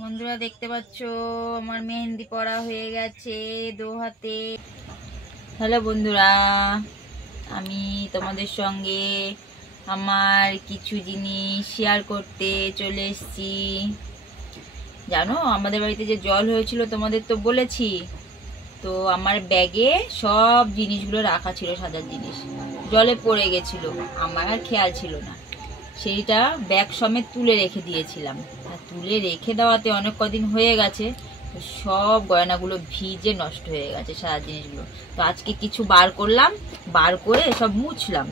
বন্ধুরা দেখতে পাচ্ছ আমার মেহেন্দি পরা হয়ে গেছে দো হাতে। হ্যালো বন্ধুরা, আমি তোমাদের সঙ্গে আমার কিছু জিনিস শেয়ার করতে চলে এসেছি। জানো আমাদের বাড়িতে যে জল হয়েছিল তোমাদের তো বলেছি, তো আমার ব্যাগে সব জিনিসগুলো রাখা ছিল, সাজার জিনিস জলে পড়ে গেছিল, আমার আর খেয়াল ছিল না। সেইটা ব্যাগ সমেত তুলে রেখে দিয়েছিলাম, আর তুলে রেখে দেওয়াতে অনেক কদিন হয়ে গেছে, সব গয়নাগুলো ভিজে নষ্ট হয়ে গেছে, সারা জিনিসগুলো। তো আজকে কিছু বার করলাম, বার করে সব মুছলাম,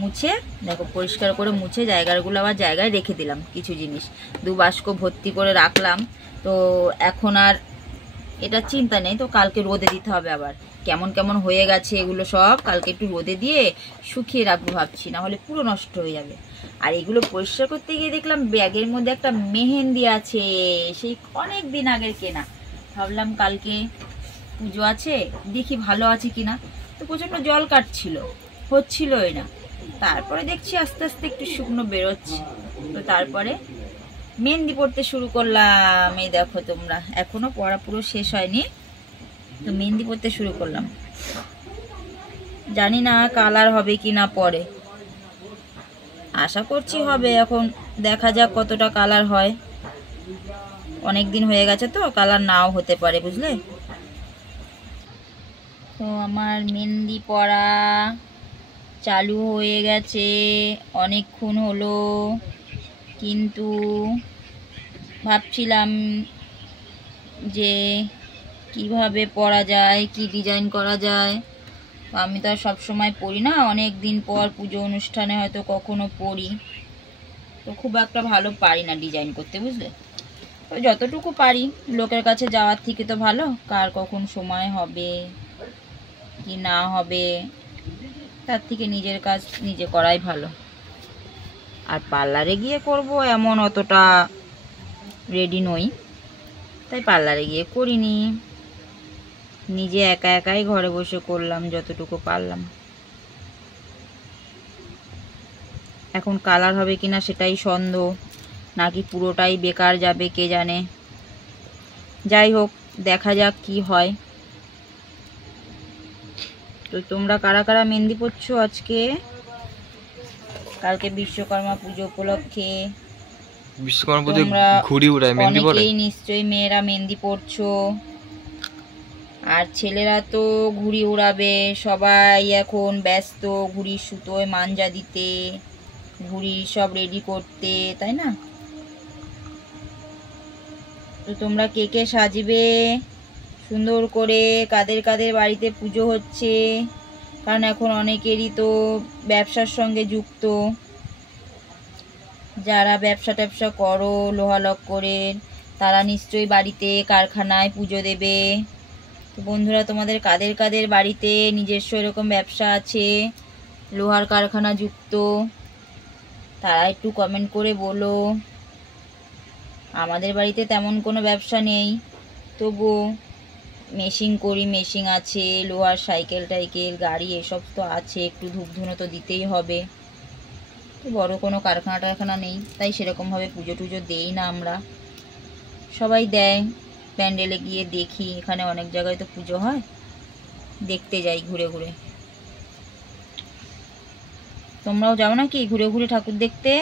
মুছে দেখো পরিষ্কার করে মুছে জায়গাগুলো আবার জায়গায় রেখে দিলাম। কিছু জিনিস দু বাস্ক ভর্তি করে রাখলাম। তো এখন আর এটা চিন্তা নেই, তো কালকে রোদে দিতে হবে। আবার কেমন কেমন হয়ে গেছে এগুলো সব কালকে একটু রোদে দিয়ে শুকিয়ে রাখবো ভাবছি, না হলে পুরো নষ্ট হয়ে যাবে। আর এগুলো পরিষ্কার করতে গিয়ে দেখলাম ব্যাগের মধ্যে একটা মেহেন্দি আছে, সেই অনেক দিন আগের কেনা। ভাবলাম কালকে পুজো আছে, দেখি ভালো আছে কিনা। তো প্রচন্ড জল কাটছিল, হচ্ছিলই না। তারপরে দেখছি আস্তে আস্তে একটু শুকনো বেরোচ্ছে, তো তারপরে মেহেন্দি পড়তে শুরু করলাম। এই দেখো তোমরা, এখনো পড়া পুরো শেষ হয়নি, তো মেহেন্দি পড়তে শুরু করলাম। জানি না কালার হবে কি না পরে, আশা করছি হবে। এখন দেখা যাক কতটা কালার হয়, অনেক দিন হয়ে গেছে তো কালার নাও হতে পারে, বুঝলে। তো আমার মেহেন্দি পড়া চালু হয়ে গেছে, অনেকক্ষণ হলো। কিন্তু ভাবছিলাম যে কিভাবে পরা যায়, কি ডিজাইন করা যায়। আমি তো আর সবসময় পরি না, অনেক দিন পর পুজো অনুষ্ঠানে হয়তো কখনো পরি, তো খুব একটা ভালো পারি না ডিজাইন করতে, বুঝলে। তো যতটুকু পারি, লোকের কাছে যাওয়ার থেকে তো ভালো কার কখন সময় হবে কি না হবে, তার থেকে নিজের কাজ নিজে করাই ভালো। আর পার্লারে গিয়ে করব এমন অতটা রেডি নই, তাই পার্লারে গিয়ে করিনি, নিজে একা একাই ঘরে বসে করলাম যতটুকু পারলাম। এখন কালার হবে কিনা সেটাই সন্দেহ, নাকি পুরোটাই বেকার যাবে কে জানে। যাই হোক, দেখা যাক কি হয়। তো তোমরা কারা কারা মেহেন্দি পড়ছো আজকে, কালকে বিশ্বকর্মা পুজো উপলক্ষে? বিশ্বকর্মা পুজো ঘুড়ি উড়ায় মেহেন্দি পড়ে, অনেকেই নিশ্চয়ই মেয়েরা মেহেন্দি পড়ছো, আর ছেলেরা তো ঘুড়ি উড়াবে। সবাই এখন ব্যস্ত ঘুড়ির সুতোয় মাঞ্জা দিতে, ঘুড়ি সব রেডি করতে, তাই না? তো তোমরা কে কে সাজবে সুন্দর করে, কাদের কাদের বাড়িতে পুজো হচ্ছে? কারণ এখন অনেকেরই তো ব্যবসার সঙ্গে যুক্ত, যারা ব্যবসা ট্যাবসা করো লোহা লক্করের, তারা নিশ্চয়ই বাড়িতে কারখানায় পুজো দেবে। তো বন্ধুরা, তোমাদের কাদের কাদের বাড়িতে নিজস্ব এরকম ব্যবসা আছে, লোহার কারখানা যুক্ত, তারা একটু কমেন্ট করে বলো। আমাদের বাড়িতে তেমন কোনো ব্যবসা নেই, তবু মেশিন করি, মেশিন আছে, লোহার সাইকেল টাইকেল গাড়ি এসব তো আছে, একটু ধূপ ধুনো তো দিতেই হবে। তো বড় কোনো কারখানা টারখানা নেই, তাই সেরকমভাবে পুজো টুজো দেই না আমরা। সবাই দেয়, প্যান্ডেলে গিয়ে দেখি, এখানে অনেক জায়গায় তো পুজো হয়, দেখতে যাই ঘুরে ঘুরে। তোমরাও যাও নাকি ঘুরে ঘুরে ঠাকুর দেখতে?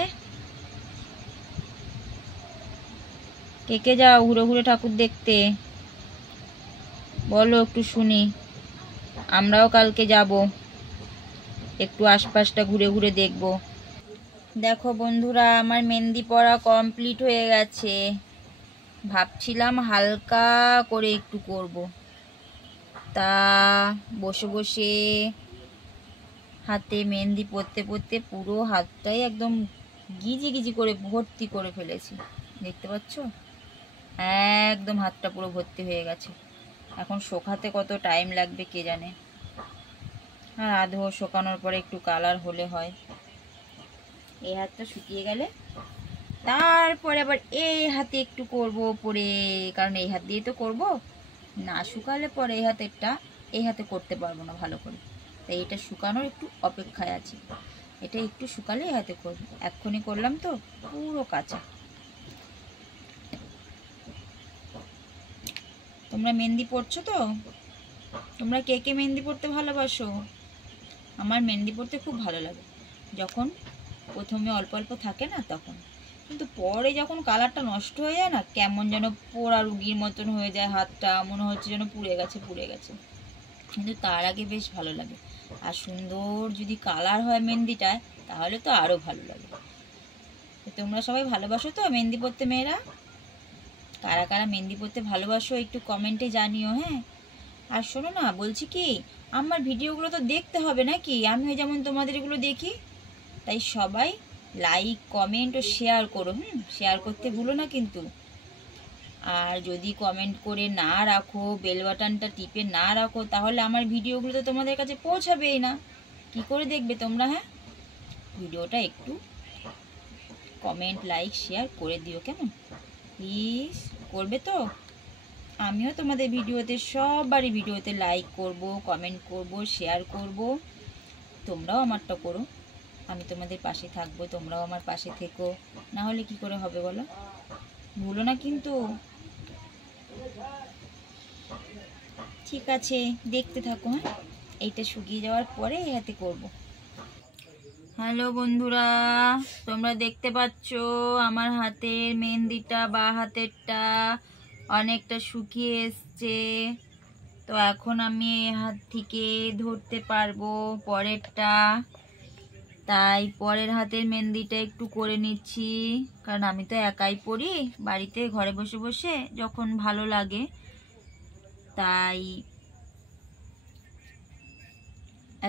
কে কে যাও ঘুরে ঘুরে ঠাকুর দেখতে বলো একটু শুনি। আমরাও কালকে যাব, একটু আশপাশটা ঘুরে ঘুরে দেখব। দেখো বন্ধুরা, আমার মেহেন্দি পড়া কমপ্লিট হয়ে গেছে। ভাবছিলাম হালকা করে একটু করব, তা বসে বসে হাতে মেহেন্দি পরতে পরতে পুরো হাতটাই একদম গিজি গিজি করে ভর্তি করে ফেলেছি, দেখতে পাচ্ছ? একদম হাতটা পুরো ভর্তি হয়ে গেছে। এখন শুকাতে কত টাইম লাগবে কে জানে, আর আধো শুকানোর পরে একটু কালার হলে হয়। এই হাতটা শুকিয়ে গেলে তারপরে আবার এই হাতে একটু করব পরে, কারণ এই হাত দিয়ে তো করব, না শুকালে পরে এই হাতে করতে পারবো না ভালো করে, তাই এটা শুকানোর একটু অপেক্ষায় আছি। এটা একটু শুকালে এই হাতে করবো, এক্ষুনি করলাম তো পুরো কাঁচা। তোমরা মেহেন্দি পড়ছো তো? তোমরা কে কে মেহেন্দি পড়তে ভালোবাসো? আমার মেহেন্দি পড়তে খুব ভালো লাগে, যখন প্রথমে অল্প অল্প থাকে না তখন, কিন্তু পরে যখন কালারটা নষ্ট হয়ে যায় না, কেমন যেন পোড়া রুগীর মতন হয়ে যায়, হাতটা মনে হচ্ছে যেন পুড়ে গেছে। কিন্তু তার আগে বেশ ভালো লাগে। আর সুন্দর যদি কালার হয় মেহেন্দিটায়, তাহলে তো আরও ভালো লাগে। তোমরা সবাই ভালোবাসো তো মেহেন্দি পড়তে? মেয়েরা কারা কারা মেহেন্দি পড়তে ভালোবাসো একটু কমেন্টে জানিও। হ্যাঁ, আর শোনো না, বলছি কি, আমার ভিডিওগুলো তো দেখতে হবে নাকি? আমিও যেমন তোমাদের এগুলো দেখি, তাই সবাই লাইক, কমেন্ট ও শেয়ার করো। শেয়ার করতে ভুলো না কিন্তু। আর যদি কমেন্ট করে না রাখো, বেল বাটনটা টিপে না রাখো, তাহলে আমার ভিডিওগুলো তো তোমাদের কাছে পৌঁছাবেই না। কি করে দেখবে তোমরা? হ্যাঁ, ভিডিওটা একটু কমেন্ট, লাইক, শেয়ার করে দিও, কেমন? প্লিজ করবে তো? আমিও তোমাদের ভিডিওতে, সবারই ভিডিওতে লাইক করব, কমেন্ট করব, শেয়ার করব। তোমরাও আমারটা করো। আমি তোমাদের পাশে থাকবো, তোমরাও আমার পাশে থেকো। না হলে কি করে হবে বলো? ভুলো না কিন্তু। ঠিক আছে, দেখতে থাকো। হ্যাঁ, এইটা শুকিয়ে যাওয়ার পরে এই হাতে করবো। হ্যালো বন্ধুরা, তোমরা দেখতে পাচ্ছ আমার হাতের মেহেন্দিটা, বা হাতেরটা অনেকটা শুকিয়ে এসছে। তো এখন আমি এই হাত থেকে ধরতে পারবো পরেরটা, তাই পরের হাতের মেহেন্দিটা একটু করে নিচ্ছি। কারণ আমি তো একাই পড়ি বাড়িতে, ঘরে বসে বসে যখন ভালো লাগে, তাই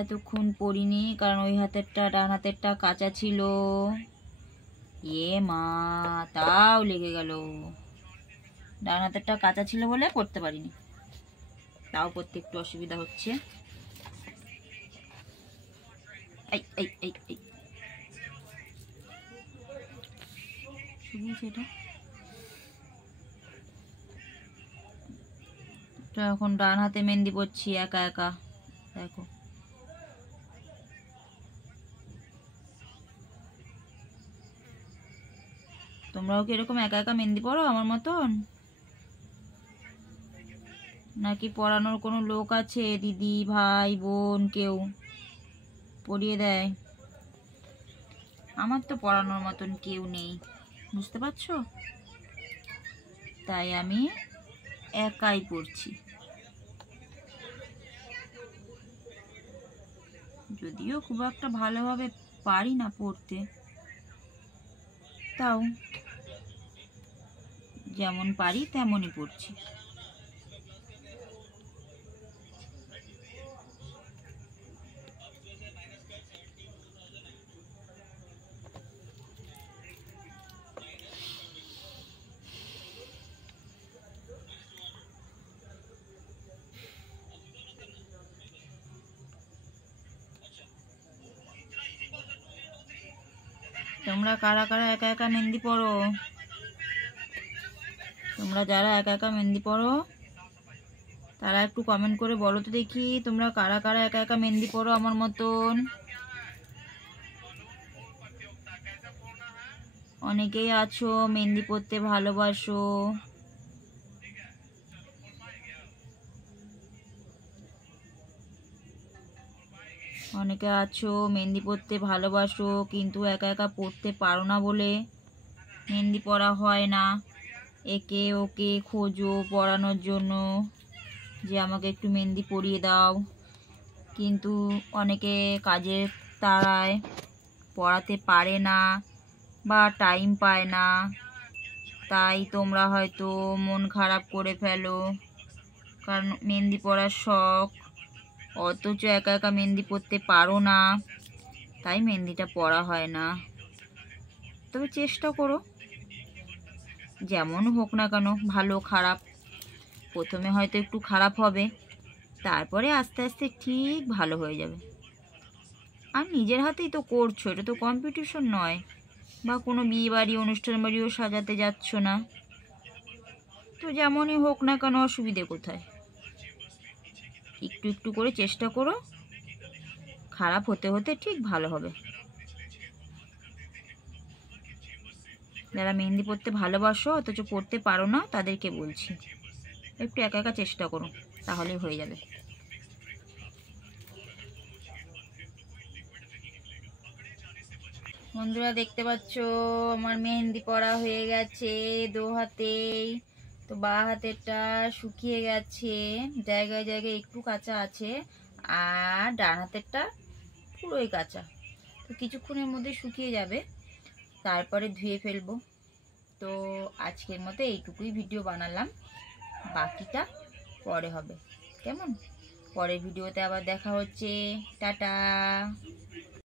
এতক্ষণ পড়িনি। কারণ ওই হাতেরটা, ডান হাতেরটা কাঁচা ছিল। এ মা, তাও লেগে গেল। ডান হাতেরটা কাঁচা ছিল বলে পড়তে পারিনি, তাও পড়তে একটু অসুবিধা হচ্ছে। এই এই এই এই শুকিয়েছে এটা। তো এখন ডান হাতে মেহেন্দি পড়ছি একা একা, দেখো। তোমরাও কি এরকম একা একা মেহেন্দি পড়ো আমার মতন? নাকি পড়ানোর কোনো লোক আছে, দিদি, ভাই, বোন, কেউ পড়িয়ে দেয়? আমার তো পড়ানোর মতন কেউ নেই, বুঝতে পারছো? তাই আমি একাই পড়ছি। যদিও খুব একটা ভালোভাবে পারি না পড়তে, তাও যেমন পারি তেমনই পড়ছি। তোমরা কারা কারা একা একা মেহেন্দি পড়ো? তোমরা যারা একা একা মেহেন্দি পড়ো, তারা একটু কমেন্ট করে বলো তো দেখি, তোমরা কারা কারা একা একা মেহেন্দি পড়ো আমার মতন। অনেকেই আছো মেহেন্দি পড়তে ভালোবাসো। অনেকে আছো মেহেন্দি পড়তে ভালোবাসো, কিন্তু একা একা পড়তে পারো না বলে মেহেন্দি পড়া হয় না। একে ওকে খোঁজো পড়ানোর জন্য, যে আমাকে একটু মেহেন্দি পরিয়ে দাও, কিন্তু অনেকে কাজের তাড়ায় পড়াতে পারে না বা টাইম পায় না। তাই তোমরা হয়তো মন খারাপ করে ফেলো, কারণ মেহেন্দি পড়ার শখ, অথচ একা একা মেহেন্দি পড়তে পারো না, তাই মেহেন্দিটা পড়া হয় না। তবে চেষ্টা করো, যেমন হোক না কেন, ভালো খারাপ, প্রথমে হয়তো একটু খারাপ হবে, তারপরে আস্তে আস্তে ঠিক ভালো হয়ে যাবে। আর নিজের হাতেই তো করছো, এটা তো কম্পিটিশন নয়, বা কোনো বিয়ে বাড়ি, অনুষ্ঠান বাড়িও সাজাতে যাচ্ছ না। তো যেমনই হোক না কেন, অসুবিধে কোথায়? একটু একটু করে চেষ্টা করো, খারাপ হতে হতে ঠিক ভালো হবে। যারা মেহেন্দি পড়তে ভালোবাসো অথচ পড়তে পারো না, তাদেরকে বলছি, একটু একা একা চেষ্টা করো, তাহলেই হয়ে যাবে। বন্ধুরা দেখতে পাচ্ছ আমার মেহেন্দি পরা হয়ে গেছে 2 হাতেই। তো বাঁ হাতেরটা শুকিয়ে গেছে, জায়গায় জায়গায় একটু কাঁচা আছে, আর ডান হাতেরটা পুরোই কাঁচা। তো কিছুক্ষণের মধ্যে শুকিয়ে যাবে, তারপরে ধুয়ে ফেলবো। তো আজকের মতো এইটুকুই ভিডিও বানালাম, বাকিটা পরে হবে। কেমন? পরের ভিডিওতে আবার দেখা হচ্ছে। টাটা।